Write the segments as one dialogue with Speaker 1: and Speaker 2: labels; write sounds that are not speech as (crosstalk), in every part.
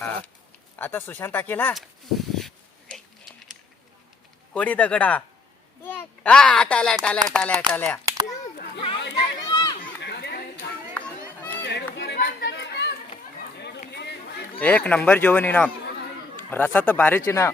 Speaker 1: हा. आता सुशांत टाकेल कोडी दगडा? हा टाल्या टाल्या टाल्या टाल्या एक नंबर जेवण येणार रसा तर भारीच ना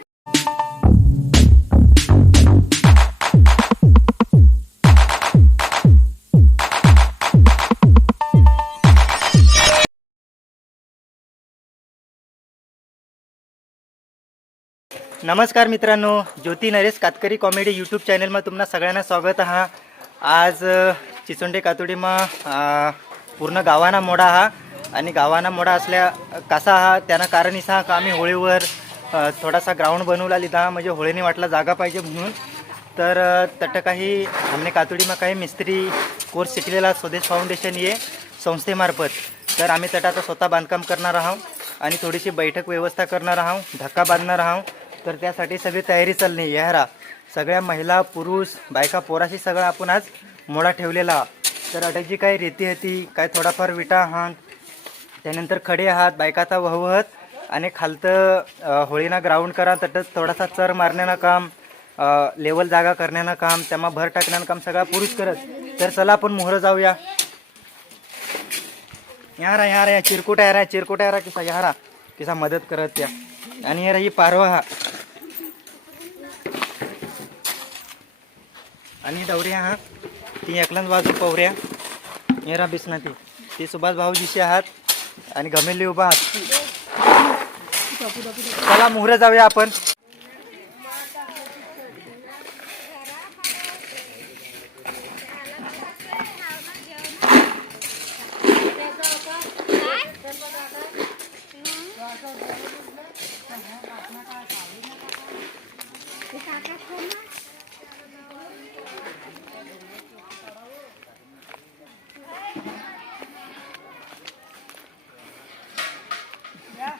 Speaker 1: नमस्कार मित्रांनो ज्योती नरेश कातकरी कॉमेडी यूट्यूब चॅनलमध्ये तुम्हाला सगळ्यांना स्वागत हा आज चिचोंडे कातोडीमा पूर्ण गावाना मोडा हा. आणि गावाना मोडा असल्या कसा हा त्यानं कारण इसा का आम्ही होळीवर थोडासा ग्राउंड बनवला लिधा म्हणजे होळीने वाटला जागा पाहिजे म्हणून. तर तट काही हमने कातोडीमा काही मिस्त्री कोर्स शिकलेला स्वदेश फाउंडेशन ये संस्थेमार्फत. तर आम्ही तट आता स्वतः बांधकाम करणार आहोत. आणि थोडीशी बैठक व्यवस्था करणार आहोत धक्का बांधणार आहोत. तर त्यासाठी सगळी तयारी चालली यारा सगळ्या महिला पुरुष बायका पोराशी सगळं आपण आज मोडा ठेवलेला. तर अटकची काही रेती होती काय थोडाफार विटा आहात त्यानंतर खडे आहात बायकाचा वहवत आणि खालतं होळीना ग्राउंड करा तटच थोडासा चर मारण्यानं काम लेवल जागा करण्यानं काम त्यामा भर टाकण्यानं काम सगळा पुरुष करत. तर चला आपण मोहरं जाऊया. यारा यारा या चिरकुट यारा चिरकुट यारा किसा यारा किसा मदत करत त्या आणि यारा ही पारवा हा. आणि डवऱ्या हा ती एकलाच बाजू पवऱ्या. येरा बिसना ती. ती सुभाष भाऊजीशी आहात आणि गमेली उभा आहात. चला मोहरं जाऊया आपण.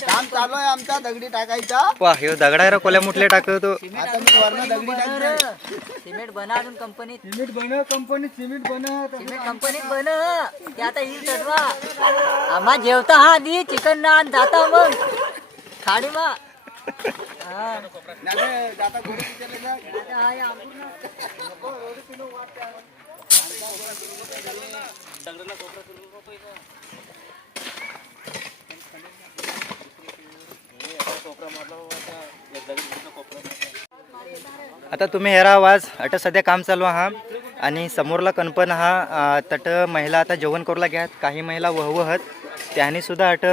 Speaker 1: काम चालू आहे
Speaker 2: आमचा दगडी टाकायचा.
Speaker 1: वा ह्यो दगडायला कोल्या मुठले टाकतो
Speaker 2: आता मी वरण दगडी टाकते
Speaker 3: सिमेंट बना अजून कंपनीत.
Speaker 4: सिमेंट बनव कंपनी सिमेंट बनव.
Speaker 3: सिमेंट कंपनीत बन. ते आता येईल ठरवा आम्हा जेवता हा आधी चिकन नान जाता मग. खाडी मा. हा.
Speaker 2: नाही, जाता घरी विचारलं जा.
Speaker 3: आता आहे आंबूर ना.
Speaker 1: आता तुम्ही हेरा आवाज. अट सध्या काम चालू हा. आणि समोरला कणपण हा तट महिला आता जेवण करूला घ्यात काही महिला वहवहत. त्याने सुद्धा अट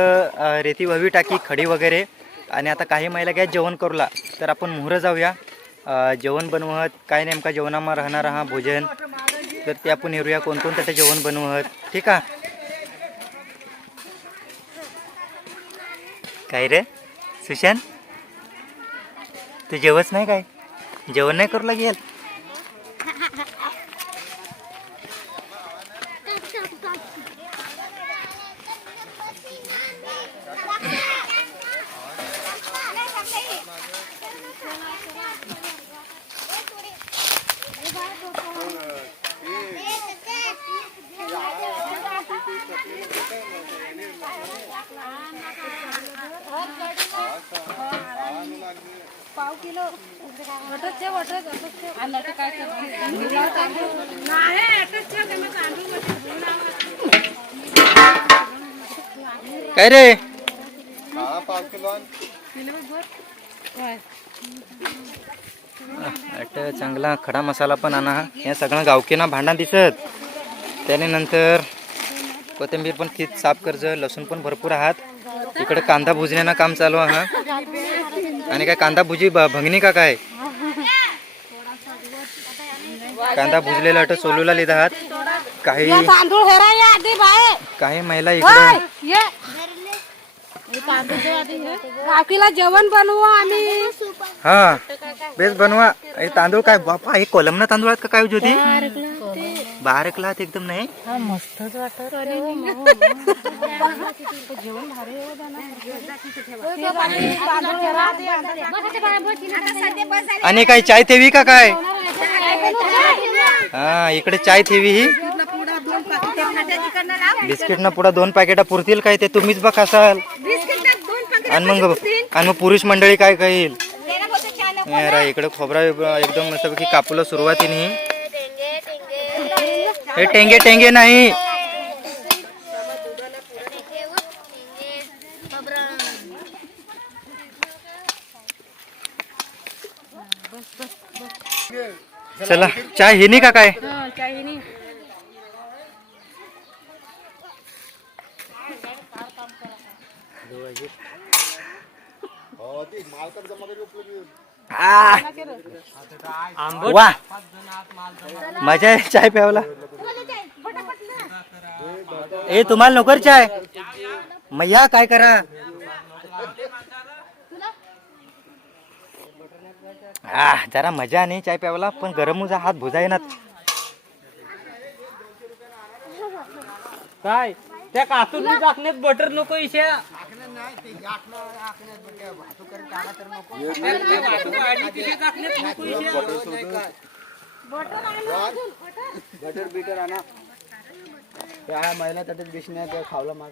Speaker 1: रेती वहवी टाकी खडी वगैरे आणि आता काही महिला घ्या जेवण करूला. तर आपण मोहरं जाऊया. जेवण बनवत काय नेमका जेवणामा राहणार हा भोजन? तर ते आपण हेरूया कोणकोण त्याचं जेवण बनवत ठीक आहे. काय रे? सुशांत तू जेवच नाही काय? जेवण नाही करू लागेल?
Speaker 5: पाव किलो.
Speaker 1: काय रे?
Speaker 2: हा, पाव किलो
Speaker 1: चांगला खडा मसाला पण आणा. या सगळं गावकीना भांडा दिसत. त्याने नंतर कोथिंबीर पण तीच साफ कर्ज लसूण पण भरपूर आहात. इकडे कांदा भुजण्यानं काम चालू आहे. आणि काय कांदा भुजी ब- भंगणी का काय? कांदा भुजलेला अट सोलूला लिहित आहात काही
Speaker 5: तांदूळ हेरा या आधी बाय
Speaker 1: काही महिला इकडे
Speaker 5: ये. काकीला जेवण बनवू आम्ही.
Speaker 1: हा बेस बनवा. हे तांदूळ काय बापा हे कोलमना तांदूळ आहेत का काय हो ज्योती बारकला आहेत एकदम नाही? आणि काय चाय ठेवी का काय? हा इकडे चाय ठेवी ही. बिस्किट ना पुढे दोन पॅकेटा पुरतील काय ते तुम्हीच बघ असाल. आणि मग आणि मग पुरुष मंडळी काय कळेल रा इकडे खोबरा एकदम मस्तपैकी कापूला सुरुवातीने. हे टेंगे टेंगे नाही. चला चाय हे नाही का काय? आ. वा. मजा आहे चाय प्यावला ए तुम्हाला नोकर चाय? मग या काय करा? आ जरा मजा नाही चाय प्यावला पण गरम जा हात भुजाय ना
Speaker 4: काय? त्या कासून टाकण्यात बटर नको इशा.
Speaker 2: बटर बिटर आणा त्या महिला त्याच्यात दिसण्यात खावला माग.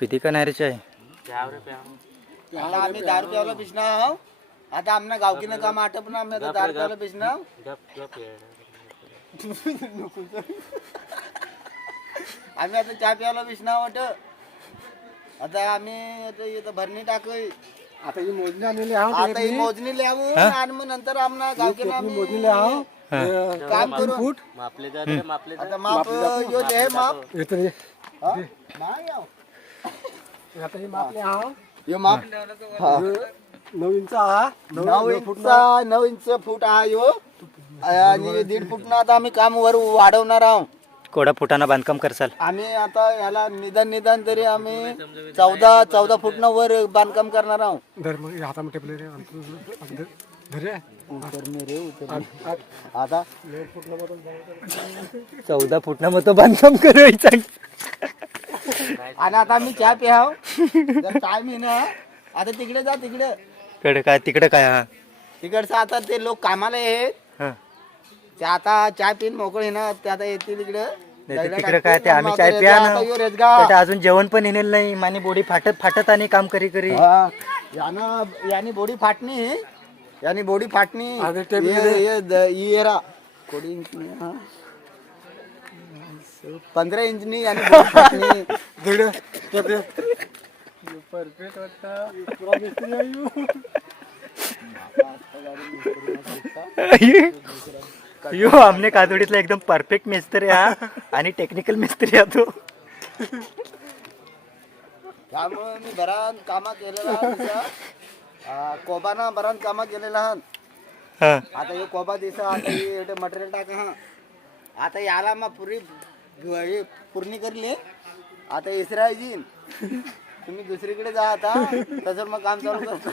Speaker 1: पिती का नाही. रे चाय
Speaker 2: आता आम्ही दारू प्यायला पिसणार आहो. आता आमना गावकीनं काम आटप ना आम्ही आता दारू पिसणार. आम्ही आता चहा प्यायला पिसणार वाट आता आम्ही आता इथं भरणी टाकय
Speaker 4: आता ही मोजणी आणलेली
Speaker 2: आता ही मोजणी लिहावू आणि मग नंतर आमना गावकीनं आम्ही काम करू आता माप यो हे माप. हा? नाही आहो.
Speaker 4: आता ही मापले हा
Speaker 2: यो माप. हा.
Speaker 4: नऊ इंच हा.
Speaker 2: नऊ इंचचा नऊ इंच फूट हा यो. आणि दीड फूट आता आम्ही काम वर वाढवणार आहोत
Speaker 1: कोडा फुटाना बांधकाम करसाल?
Speaker 2: आम्ही आता याला निदान निदान तरी आम्ही चौदा चौदा फूट न वर बांधकाम करणार आहोत.
Speaker 4: धर मग हातामध्ये टेपले रे धर रे
Speaker 2: आता
Speaker 1: चौदा फुटना मग तो बांधकाम करायचा.
Speaker 2: आणि आता आम्ही चहा प्याव. जर टाइम आहे ना आता तिकडे जा तिकडे.
Speaker 1: कडे काय तिकडे काय हा?
Speaker 2: तिकडचं आता ते लोक कामाला आहेत
Speaker 1: हा.
Speaker 2: ते आता चहा पिऊन मोकळे ना ते आता येतील
Speaker 1: नाही तर तिकडे काय ते आम्ही चाय प्या ना. अजून जेवण पण येणार नाही मानी बोडी फाटत फाटत आणि काम करी करी.
Speaker 2: यानं यानी बॉडी फाटणी. यानी बॉडी फाटणी.
Speaker 4: अरे टेप
Speaker 2: ये- ये द- येरा कोडी इंचनी हा. पंधरा इंचनी यानी फाटणी.
Speaker 1: यो आमने कातोडीतला एकदम परफेक्ट मिस्त्री हा. (laughs) आणि टेक्निकल मिस्त्री हा तो.
Speaker 2: त्यामुळे मी बरान कामा केलेला हा दिसा. आ, कोबाना बरान कामा केलेला हा.
Speaker 1: हा.
Speaker 2: आता हे कोबा दिसा आता हे मटेरियल टाका हा. आता याला मग पुरी हे पूर्णी करली. आता इसरायची तुम्ही दुसरीकडे जा आता. तसं मग काम चालू करतो.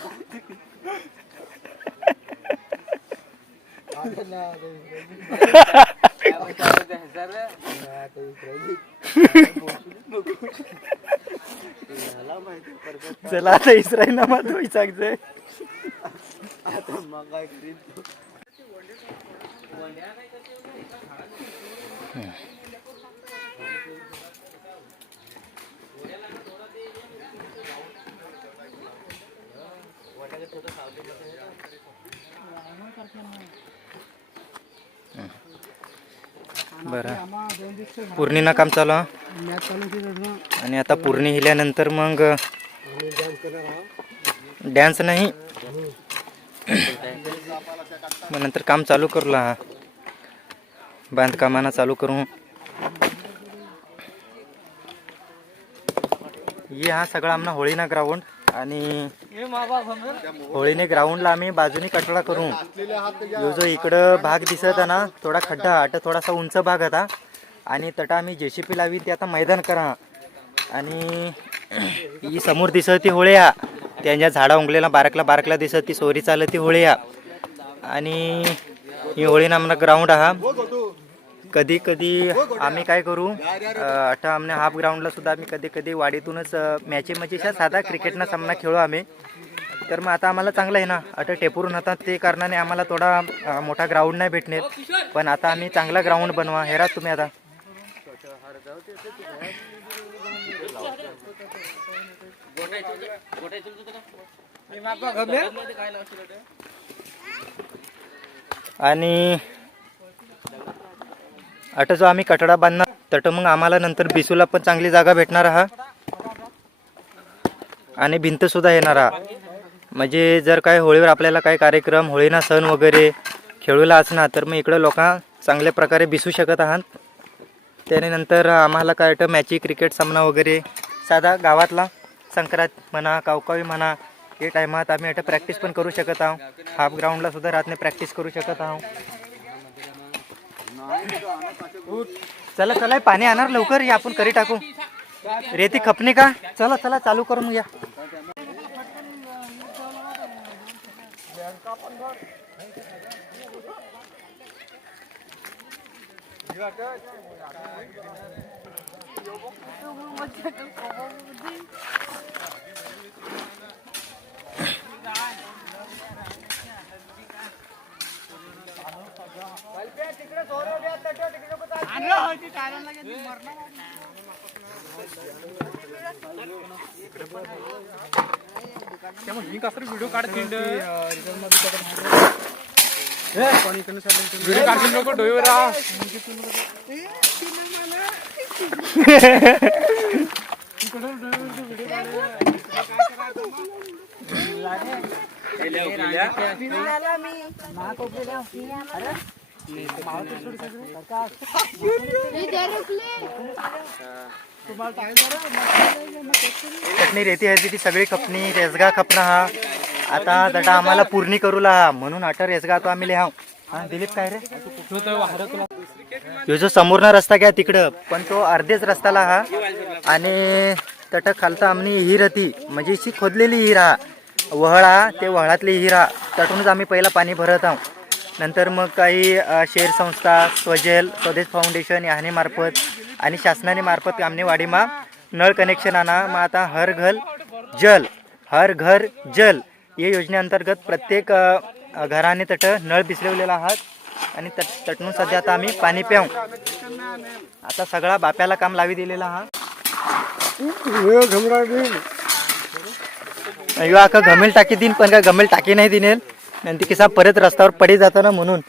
Speaker 1: चला आता इस्राईल ना मग सांगतोय
Speaker 2: मग काय करीन?
Speaker 1: बरं. पूर्णीनं काम चालू हा? आणि आता पूर्णी हिल्यानंतर मग डॅन्स नाही. मग नंतर काम चालू करू हा. बांधकामाना चालू करू. ये हा सगळा आमना होळीना ग्राउंड आणि होळीने ग्राउंडला आम्ही बाजूने कटडा करू यो जो इकडं भाग दिसत आहे ना थोडा खड्डा अट थोडासा उंच भाग होता आणि तटा आम्ही जे सी पी लावी ते आता मैदान करा. आणि ही समोर दिसत ती होळ्या. त्यांच्या झाडा उंगलेला बारकला बारकला दिसत ती सोरी चालत ती होळ्या. आणि ही होळी नामना ग्राउंड हा कधी कधी आम्ही काय करू आता आमने हाफ ग्राउंडला सुद्धा आम्ही कधी कधी वाडीतूनच मॅचे म्हणजे साधा क्रिकेटना सामना खेळू आम्ही. तर मग आता आम्हाला चांगलं आहे ना आता टेपूरून आता ते कारणाने आम्हाला थोडा मोठा ग्राउंड नाही भेटणार. पण आता आम्ही चांगला ग्राउंड बनवा. हेरात तुम्ही आता. आणि आता जो आम्ही कटडा बांधणार तट मग आम्हाला नंतर बिसूला पण चांगली जागा भेटणार हा आणि भिंतसुद्धा येणार हा म्हणजे जर काय होळीवर आपल्याला काय कार्यक्रम होळीना सण वगैरे खेळूला असणार तर मग इकडं लोक चांगल्या प्रकारे बिसू शकत आहात. त्याने नंतर आम्हाला काय वाटतं मॅची क्रिकेट सामना वगैरे साधा गावातला संक्रांत म्हणा कावकावी म्हणा हे टायमात आम्ही आता प्रॅक्टिस पण करू शकत आहोत. हाफ ग्राउंडला सुद्धा रातने प्रॅक्टिस करू शकत आहोत. चला चला पाणी आणणार लवकर या आपण करी टाकू. रेती खपणे का? चला चला चालू करू मग या त्यामुळे मी कसं व्हिडिओ काढतील व्हिडिओ काढतील लोक डोईवर राहा चटणी रेती आहे ती सगळी खपणी रेसगा खपणा हा. आता दटा आम्हाला पूर्णी करूला हा म्हणून अटर रेसगा तो आम्ही लिहाव. हा दिलीप काय रे? ह्यो जो समोरना रस्ता घ्या तिकडं. पण तो अर्धेच रस्त्याला हा. आणि तट खालता आमनी हिर होती म्हणजे अशी खोदलेली हिर हा वहळा ते वहळातली हिरा तटूनच आम्ही पहिला पाणी भरत आहोत. नंतर मग काही अ, शेर संस्था स्वजल स्वदेश फाउंडेशन याने मार्फत आणि शासनाने मार्फत आमने वाडीमा नळ कनेक्शन आणा. मग आता हर घर जल हर घर जल या योजनेअंतर्गत प्रत्येक घराने तट नळ बिसरवलेला आहात आणि तट तटून सध्या आता आम्ही पाणी प्याऊ आता सगळा बाप्याला काम लावी दिलेला हा.
Speaker 4: युवा बिल
Speaker 1: आका गमेल टाकी देईन पण काय गमेल टाकी नाही दिनेल. नंतर कसा परत रस्त्यावर पडे जाताना म्हणून.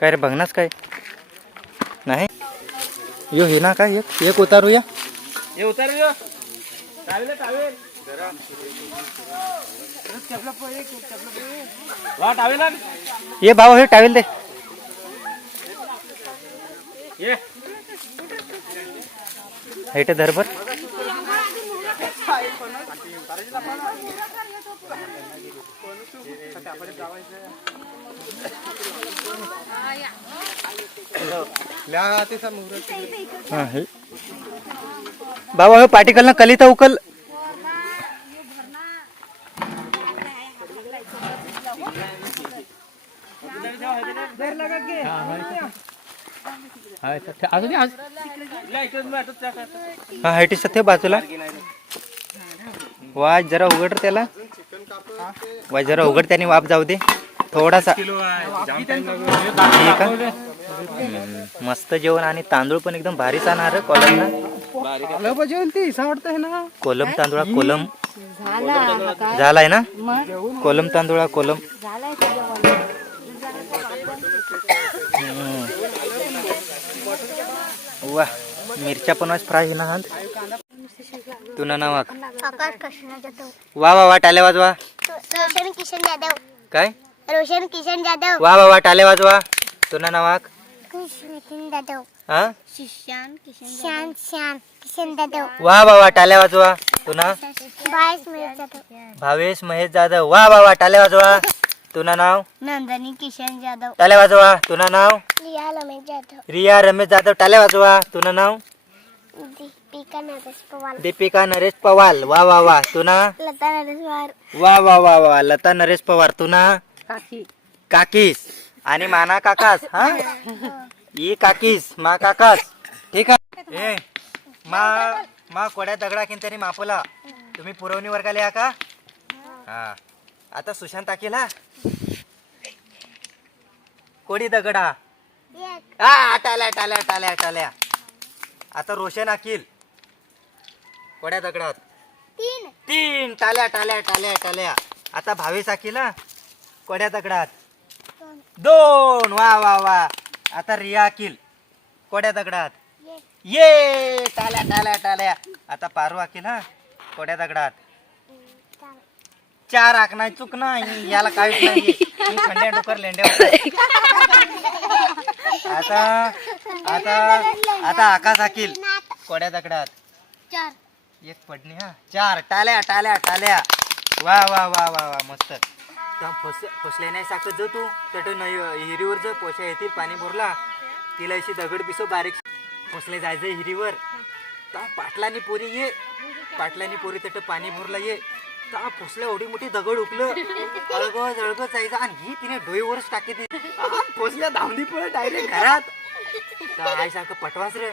Speaker 1: काय रे बघनास काय? नाही? यो हे ना काय एक एक उतारूया? ये भाऊ हे टावेल दे। हेट धरभर हा, हे. बाबा हे पाटिकल ना कलिता उकल हा हायटी सत्य बाजूला. वाज जरा उघड रे त्याला. वाज जरा उघड त्याने वाप जाऊ दे. थोडासा. मस्त जेवण आणि तांदूळ पण एकदम भारी जाणार कोलमला.
Speaker 4: ते वाटतंय ना?
Speaker 1: कोलम तांदूळा कोलम. झालाय ना? कोलम तांदूळा कोलम
Speaker 5: झालाय ते जेवण
Speaker 1: हम्म. वा मिरच्या पण आज फ्राय ना तुना नाव.
Speaker 6: आकाश कृष्ण जाधव.
Speaker 1: वा वा वा टाले वाजवा.
Speaker 6: रोशन किशन जाधव.
Speaker 1: काय?
Speaker 6: रोशन किशन जाधव.
Speaker 1: वा वा वा टाले वाजवा. तुना नाव.
Speaker 6: कृष्ण किशन जाधव.
Speaker 1: हा?
Speaker 6: शिशान किशन शान शान किशन जाधव.
Speaker 1: वा वा वा टाले वाजवा. तुना
Speaker 6: बाईस मिनिट जाधव.
Speaker 1: भावेश महेश जाधव. वा वा वा टाले वाजवा. तुना नाव?
Speaker 6: नंदनी किशन जाधव.
Speaker 1: टाले वाजवा. तुना नाव?
Speaker 6: लिया रमेश जाधव.
Speaker 1: रिया रमेश जाधव. टाले वाजवा. तुना नाव?
Speaker 6: दीपिका नरेश पवार.
Speaker 1: दीपिका नरेश पवाल वा वा वा. तुना
Speaker 6: लता नरेश पवार.
Speaker 1: वा वा वा वा. लता नरेश पवार. तुना
Speaker 5: काकी.
Speaker 1: काकीस. आणि माना काकास हा? ई काकीस मा काकास. ठीक आहे? ए मा मा कोड्या दगडा किन तरी मापला. तुम्ही पुरवणी वर्गाला या का? हा. आता सुशांत आकेला? कोडी दगडा? हा टाल्या टाल्या टाल्या टाल्या आता रोशन आकील. कोड्या दगडात?
Speaker 6: तीन.
Speaker 1: तीन. टाल्या टाल्या टाल्या टाल्या. आता भावेश आकील हा? कोड्या दगडात? दोन. वा वा वा. आता रिया अकिल कोड्या दगडात? ये. टाल्या टाल्या टाल्या. आता पारू अकिल हा? कोड्या दगडात? चार आकना चुक नाही याला काहीच नाही. खंड्या डोकर लेंड्या आता आता आता आकाश अकिल कोड्या दगडात.
Speaker 6: चार.
Speaker 1: एक पडणी हा. चार. टाल्या टाल्या टाल्या. वा वा वा वा वा मस्त. फस फसले नाही साकत जो तू. तट नाही हिरीवर जर पोशा येतील पाणी भरला. तिला अशी दगड पिसो बारीक फसले जायचं हिरीवर. ता पाटलानी पोरी ये. पाटलानी पोरी तट पाणी भरला ये. का फसल्या एवढी मोठी दगड उकलं? अळग जळग जायचं. आणि ही तिने डोईवरच टाकी ती फुसल्या धावली पळ डायरेक्ट घरात. काय सारखं पटवास रे.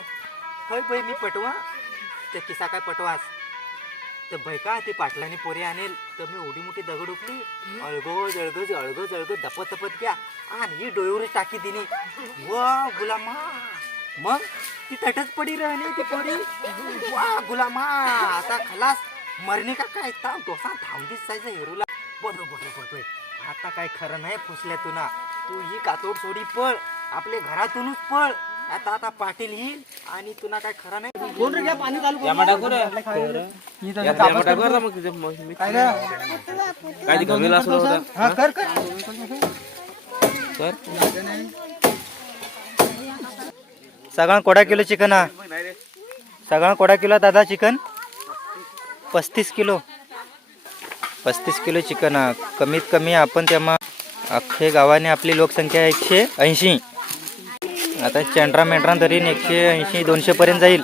Speaker 1: होय बाई मी पटवा. तर किसा काय पटवास? तर भयका ते पाटलाने पोरे आणेल? तर मी एवढी मोठी दगड उकली. अळगो जळगो अळग जळग दपत दपत घ्या. आणि ही डोईवरच टाकी दिली. वा गुलामा. मग ती तटच पडी राहिली ती पोरी. वा गुलामा. आता खलास. मरणे का काय? ता डोसा धावलीच जायचं हेरूला. बरोबर बरोबर आता काय खरं नाही फुसल्या तुना तू ही कातोड सोडी पळ. आपल्या घरातूनच पळ. आता आता पाटील येईल आणि तुला काय खरं नाही?
Speaker 4: कोण रे? घ्या पाणी चालू
Speaker 7: यामा टाकू रे? यामा टाकू रे मग तिथे मग मी
Speaker 4: काय रे?
Speaker 7: काय ते गमेला असलं होतं?
Speaker 4: हा? कर कर.
Speaker 7: कर.
Speaker 1: सगळा कोडा किलो चिकन हा. सगळा कोडा किलो दादा चिकन. पस्तीस किलो. पस्तीस किलो चिकन. कमीत कमी आपण तेव्हा अख्खे गावाने आपली लोकसंख्या एकशे ऐंशी. आता चेंड्रा मेंढरा तरी एकशे ऐंशी दोनशे पर्यंत जाईल.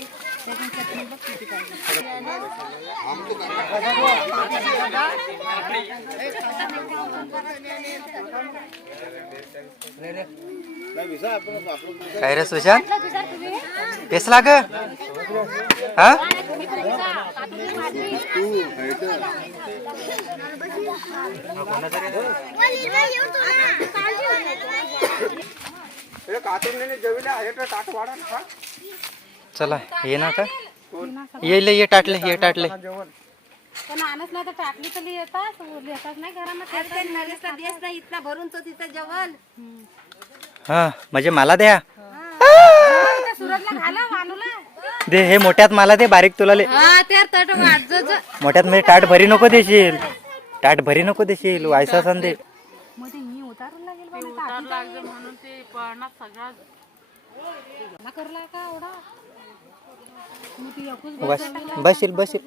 Speaker 6: काय रे सुशांत? पेसला
Speaker 1: ग हा? કાતુર ને જવી લે હજે ટાટ વાળા ને चला ये ना का येईल ये टाटले ये टाटले
Speaker 5: पण आणत नाही तर टाकली तर येतात येतात नाही घरामध्ये. नरेशला देस नाही इथला भरून तो तिथं जेवण.
Speaker 1: हा म्हणजे मला द्या.
Speaker 5: सुरतला घाला मानूला
Speaker 1: दे हे मोठ्यात मला दे बारीक तुला ले.
Speaker 5: हा त्या तट वाजच
Speaker 1: मोठ्यात म्हणजे ताट भरी नको देशील. ताट भरी नको देशील वायसा सण दे
Speaker 5: मध्ये मी उतारून लागेल म्हणून ते पळणार सगळा. करला का एवढा?
Speaker 1: बस बसील बसशील.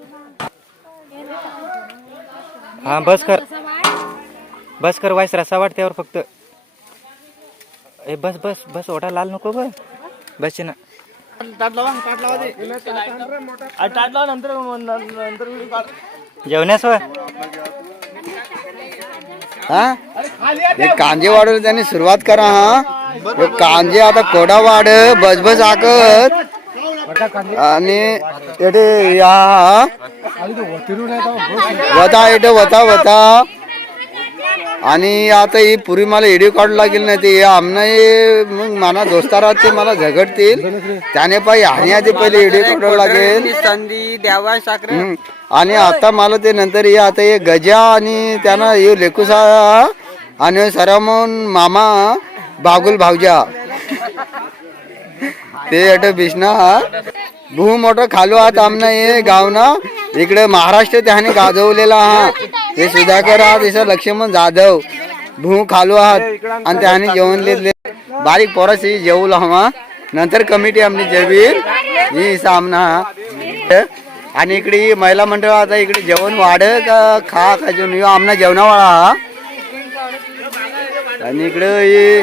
Speaker 1: हा बस कर. बस कर वायस रसा वाटत्यावर फक्त. ए बस बस बस ओढा लाल नको ब बस ना. जेवण्यास व?
Speaker 2: हा? हे कांदे वाढवले त्यांनी सुरुवात करा हा. कांजे आता कोडा वाढ बसबस आकत आणि येते या. वता येते वता वता. आणि आता ही पुरी मला इडी काढू लागेल नाही ते. आमना हे मग मला दोस्तारात ते मला झगडतील. त्याने पाहिजे आणि आधी पहिले इडी कार्ड लागेल.
Speaker 3: संधी द्यावा साखर
Speaker 2: आणि आता मला ते नंतर हे आता हे गजा आणि त्यांना हे लेकुसा आणि सरामोन मामा बागुल भावजा ते अट बिष्णा भू मोठं खालो आत आमना हे गावना. इकडे महाराष्ट्र त्याने गाजवलेला हा. हे सुधाकर आहात हे लक्ष्मण जाधव. भू खालो आहात आणि त्याने जेवण लिहिले बारीक पोराशी जेवू हवा नंतर कमिटी आमची जेवील ही सामना आणि इकडे महिला मंडळ आता इकडे जेवण वाढ का खा का जेवण आमना जेवणावाळा हा. आणि इकडे ही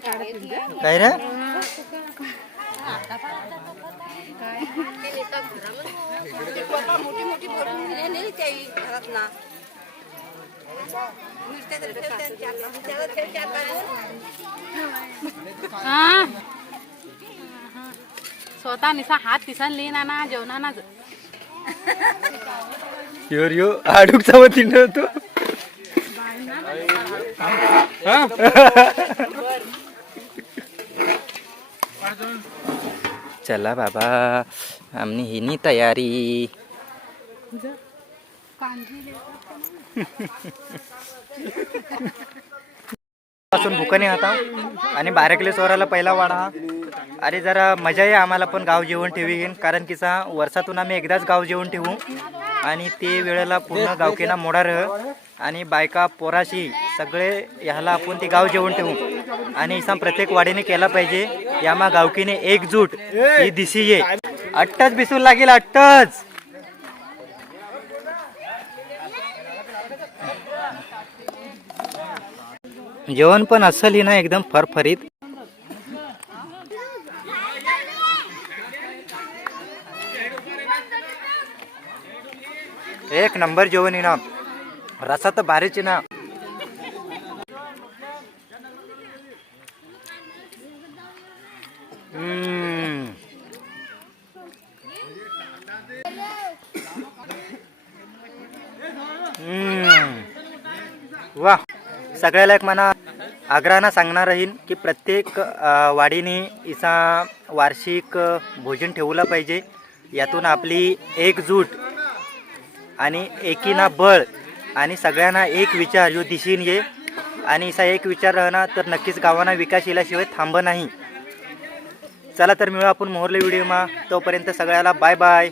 Speaker 1: काय रे?
Speaker 5: स्वतः निसा हात तिसान लिहिना ना जेवणाना
Speaker 1: योर यो आडूकचा वतीन तो. चला बाबा आमनी हिनी तयारी. पासून भुकने आता. आणि बाराकले सोराला पहिला वाडा. अरे जरा मजा आहे आम्हाला पण गाव जेवण ठेवीन कारण की सा वर्षातून आम्ही एकदाच गाव जेवण ठेवू. आणि ते वेळेला पूर्ण गावकेना मोडार आणि बायका पोराशी सगळे ह्याला आपण ते गाव जेवण ठेवू. आणि सम प्रत्येक वाडीने केला पाहिजे. यामा गावकीने एकजूट ही दिशी ये. अट्टच बिसून लागेल अट्टच. जेवण पण असल ही ना एकदम फरफरीत. एक नंबर जेवण ही ना रसा तर भारीच आहे ना. वा. सगळ्याला एक मला आग्रहानं सांगणार राहीन की प्रत्येक वाडीने इसा वार्षिक भोजन ठेवलं पाहिजे. यातून आपली एकजूट आणि एकीना बळ आणि सगळ्यांना एक विचार यो दिशीन ये. आणि असा एक विचार राहणार तर नक्कीच गावांना विकास येल्याशिवाय थांब नाही. चला तर मिळू आपण मोहरले व्हिडिओमा तोपर्यंत सगळ्याला बाय बाय